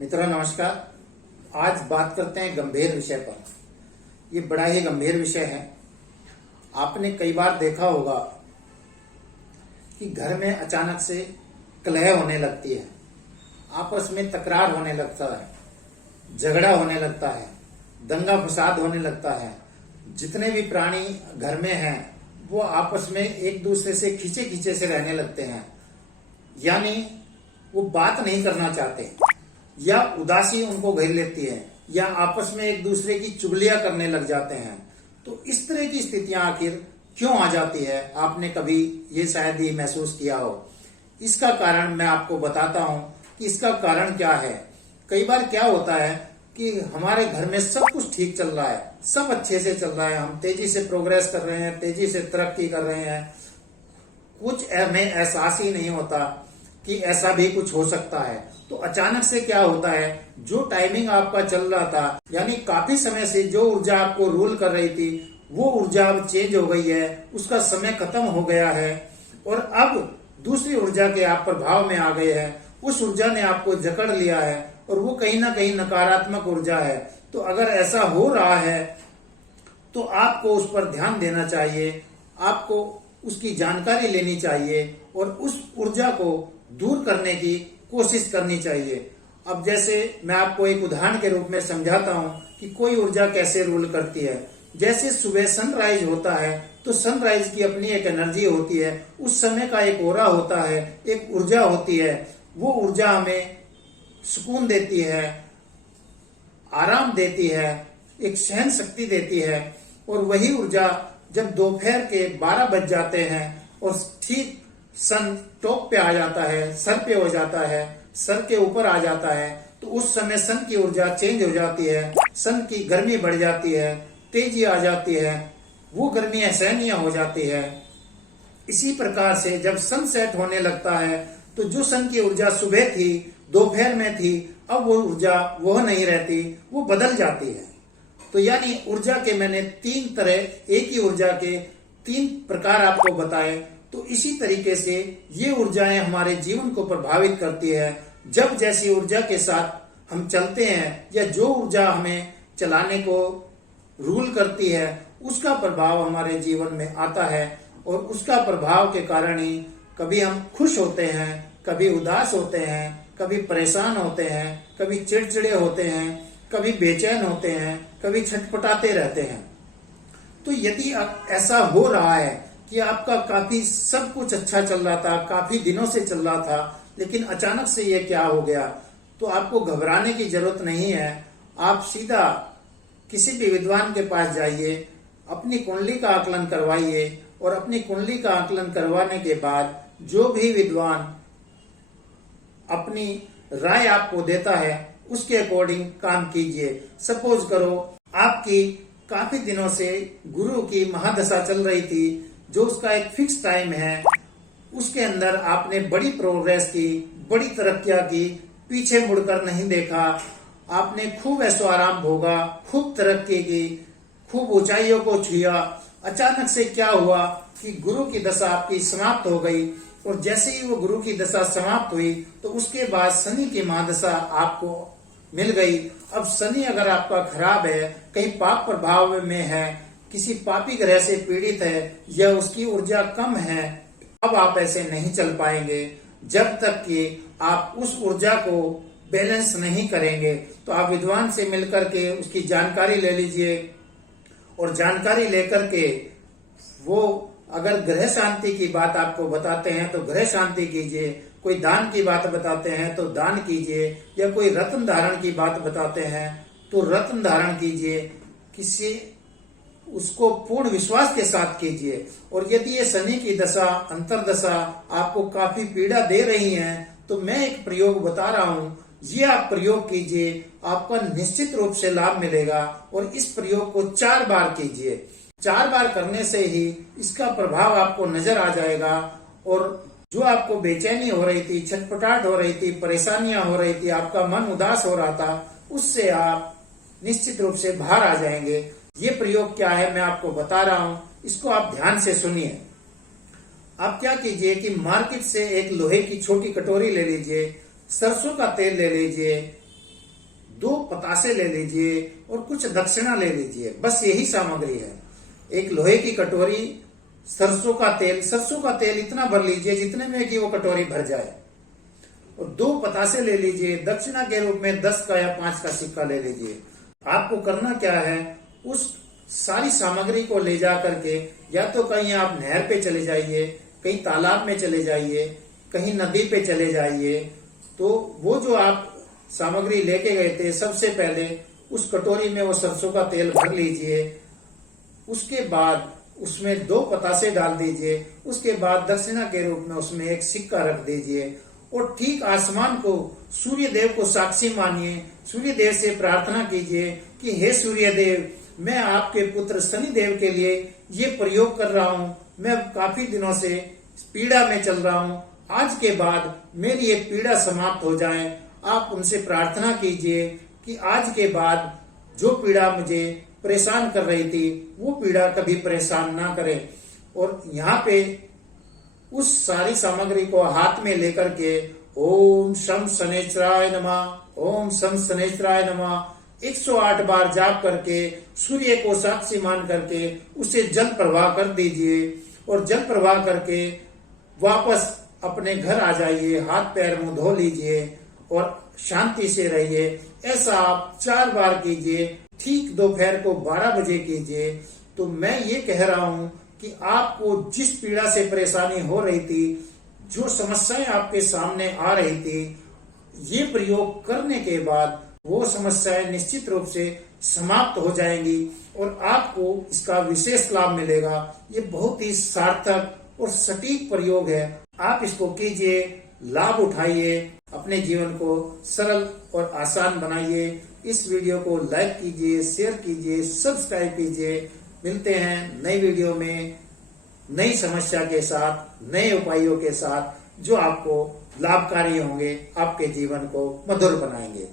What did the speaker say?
मित्रों नमस्कार। आज बात करते हैं गंभीर विषय पर। ये बड़ा ही गंभीर विषय है। आपने कई बार देखा होगा कि घर में अचानक से कलह होने लगती है, आपस में तकरार होने लगता है, झगड़ा होने लगता है, दंगा फसाद होने लगता है। जितने भी प्राणी घर में हैं वो आपस में एक दूसरे से खींचे खींचे से रहने लगते हैं, यानी वो बात नहीं करना चाहते, या उदासी उनको घेर लेती है, या आपस में एक दूसरे की चुगलियां करने लग जाते हैं। तो इस तरह की स्थितियां आखिर क्यों आ जाती है, आपने कभी ये शायद ही महसूस किया हो। इसका कारण मैं आपको बताता हूं कि इसका कारण क्या है। कई बार क्या होता है कि हमारे घर में सब कुछ ठीक चल रहा है, सब अच्छे से चल रहा है, हम तेजी से प्रोग्रेस कर रहे हैं, तेजी से तरक्की कर रहे हैं, कुछ हमें एहसास ही नहीं होता कि ऐसा भी कुछ हो सकता है। तो अचानक से क्या होता है, जो टाइमिंग आपका चल रहा था, यानी काफी समय से जो ऊर्जा आपको रूल कर रही थी, वो ऊर्जा अब चेंज हो गई है, उसका समय खत्म हो गया है और अब दूसरी ऊर्जा के आप प्रभाव में आ गए हैं। उस ऊर्जा ने आपको जकड़ लिया है और वो कहीं ना कहीं नकारात्मक ऊर्जा है। तो अगर ऐसा हो रहा है तो आपको उस पर ध्यान देना चाहिए, आपको उसकी जानकारी लेनी चाहिए और उस ऊर्जा को दूर करने की कोशिश करनी चाहिए। अब जैसे मैं आपको एक उदाहरण के रूप में समझाता हूं कि कोई ऊर्जा कैसे रूल करती है। जैसे सुबह सनराइज होता है तो सनराइज की अपनी एक एनर्जी होती है, उस समय का एक ओरा होता है, एक ऊर्जा होती है। वो ऊर्जा हमें सुकून देती है, आराम देती है, एक सहन शक्ति देती है। और वही ऊर्जा जब दोपहर के 12 बज जाते हैं और ठीक सन टॉप पे आ जाता है, सर पे हो जाता है, सर के ऊपर आ जाता है, तो उस समय सन की ऊर्जा चेंज हो जाती है, सन की गर्मी बढ़ जाती है, तेजी आ जाती है, वो गर्मी असहनीय हो जाती है। इसी प्रकार से जब सनसेट होने लगता है तो जो सन की ऊर्जा सुबह थी, दोपहर में थी, अब वो ऊर्जा वह नहीं रहती, वो बदल जाती है। तो यानी ऊर्जा के मैंने 3 तरह, एक ही ऊर्जा के 3 प्रकार आपको बताए। तो इसी तरीके से ये ऊर्जाएं हमारे जीवन को प्रभावित करती है। जब जैसी ऊर्जा के साथ हम चलते हैं या जो ऊर्जा हमें चलाने को रूल करती है, उसका प्रभाव हमारे जीवन में आता है और उसका प्रभाव के कारण ही कभी हम खुश होते हैं, कभी उदास होते हैं, कभी परेशान होते हैं, कभी चिड़चिड़े होते हैं, कभी बेचैन होते हैं, कभी छटपटाते रहते हैं। तो यदि ऐसा हो रहा है कि आपका काफी सब कुछ अच्छा चल रहा था, काफी दिनों से चल रहा था, लेकिन अचानक से ये क्या हो गया, तो आपको घबराने की जरूरत नहीं है। आप सीधा किसी भी विद्वान के पास जाइए, अपनी कुंडली का आकलन करवाइए और अपनी कुंडली का आकलन करवाने के बाद जो भी विद्वान अपनी राय आपको देता है उसके अकॉर्डिंग काम कीजिए। सपोज करो आपकी काफी दिनों से गुरु की महादशा चल रही थी, जो उसका एक फिक्स टाइम है, उसके अंदर आपने बड़ी प्रोग्रेस की, बड़ी तरक्कियां की, पीछे मुड़कर नहीं देखा, आपने खूब ऐशो आराम भोगा, खूब तरक्की की, खूब ऊंचाइयों को छुआ। अचानक से क्या हुआ कि गुरु की दशा आपकी समाप्त हो गई और जैसे ही वो गुरु की दशा समाप्त हुई तो उसके बाद शनि की महादशा आपको मिल गई। अब शनि अगर आपका खराब है, कहीं पाप प्रभाव में है, किसी पापी ग्रह से पीड़ित है या उसकी ऊर्जा कम है, अब आप ऐसे नहीं चल पाएंगे जब तक कि आप उस ऊर्जा को बैलेंस नहीं करेंगे। तो आप विद्वान से मिलकर के उसकी जानकारी ले लीजिए और जानकारी लेकर के वो अगर ग्रह शांति की बात आपको बताते हैं तो ग्रह शांति कीजिए, कोई दान की बात बताते हैं तो दान कीजिए, या कोई रत्न धारण की बात बताते हैं तो रत्न धारण कीजिए। किसी उसको पूर्ण विश्वास के साथ कीजिए। और यदि ये शनि की दशा, अंतरदशा आपको काफी पीड़ा दे रही है तो मैं एक प्रयोग बता रहा हूं, ये आप प्रयोग कीजिए, आपको निश्चित रूप से लाभ मिलेगा। और इस प्रयोग को 4 बार कीजिए। 4 बार करने से ही इसका प्रभाव आपको नजर आ जाएगा और जो आपको बेचैनी हो रही थी, छटपटाहट हो रही थी, परेशानियां हो रही थी, आपका मन उदास हो रहा था, उससे आप निश्चित रूप से बाहर आ जाएंगे। ये प्रयोग क्या है मैं आपको बता रहा हूं, इसको आप ध्यान से सुनिए। आप क्या कीजिए कि मार्केट से एक लोहे की छोटी कटोरी ले लीजिए, सरसों का तेल ले लीजिए, 2 पतासे ले लीजिए और कुछ दक्षिणा ले लीजिए, बस यही सामग्री है। एक लोहे की कटोरी सरसों का तेल इतना भर लीजिए जितने में कि वो कटोरी भर जाए, और 2 पतासे ले लीजिए। दक्षिणा के रूप में 10 का या 5 का सिक्का ले लीजिए। आपको करना क्या है, उस सारी सामग्री को ले जा करके या तो कहीं आप नहर पे चले जाइए, कहीं तालाब में चले जाइए, कहीं नदी पे चले जाइए। तो वो जो आप सामग्री लेके गए थे, सबसे पहले उस कटोरी में वो सरसों का तेल भर लीजिए। उसके बाद उसमें 2 पतासे डाल दीजिए। उसके बाद दक्षिणा के रूप में उसमें एक सिक्का रख दीजिए, और ठीक आसमान को, सूर्य देव को साक्षी मानिए। सूर्य देव से प्रार्थना कीजिए कि हे सूर्य देव, मैं आपके पुत्र शनि देव के लिए ये प्रयोग कर रहा हूँ। मैं काफी दिनों से पीड़ा में चल रहा हूँ, आज के बाद मेरी एक पीड़ा समाप्त हो जाए। आप उनसे प्रार्थना कीजिए कि आज के बाद जो पीड़ा मुझे परेशान कर रही थी, वो पीड़ा कभी परेशान ना करे। और यहाँ पे उस सारी सामग्री को हाथ में लेकर के ओम शम शनैश्चराय नमः, ओम शम शनैश्चराय नमः 108 बार जाप करके सूर्य को साक्षी मान करके उसे जल प्रवाह कर दीजिए, और जल प्रवाह करके वापस अपने घर आ जाइए। हाथ पैर मुंह धो लीजिए और शांति से रहिए। ऐसा आप 4 बार कीजिए। ठीक दोपहर को 12 बजे कीजिए। तो मैं ये कह रहा हूं कि आपको जिस पीड़ा से परेशानी हो रही थी, जो समस्याएं आपके सामने आ रही थी, ये प्रयोग करने के बाद वो समस्याएं निश्चित रूप से समाप्त हो जाएंगी और आपको इसका विशेष लाभ मिलेगा। ये बहुत ही सार्थक और सटीक प्रयोग है। आप इसको कीजिए, लाभ उठाइए, अपने जीवन को सरल और आसान बनाइए। इस वीडियो को लाइक कीजिए, शेयर कीजिए, सब्सक्राइब कीजिए। मिलते हैं नई वीडियो में नई समस्या के साथ, नए उपायों के साथ, जो आपको लाभकारी होंगे, आपके जीवन को मधुर बनाएंगे।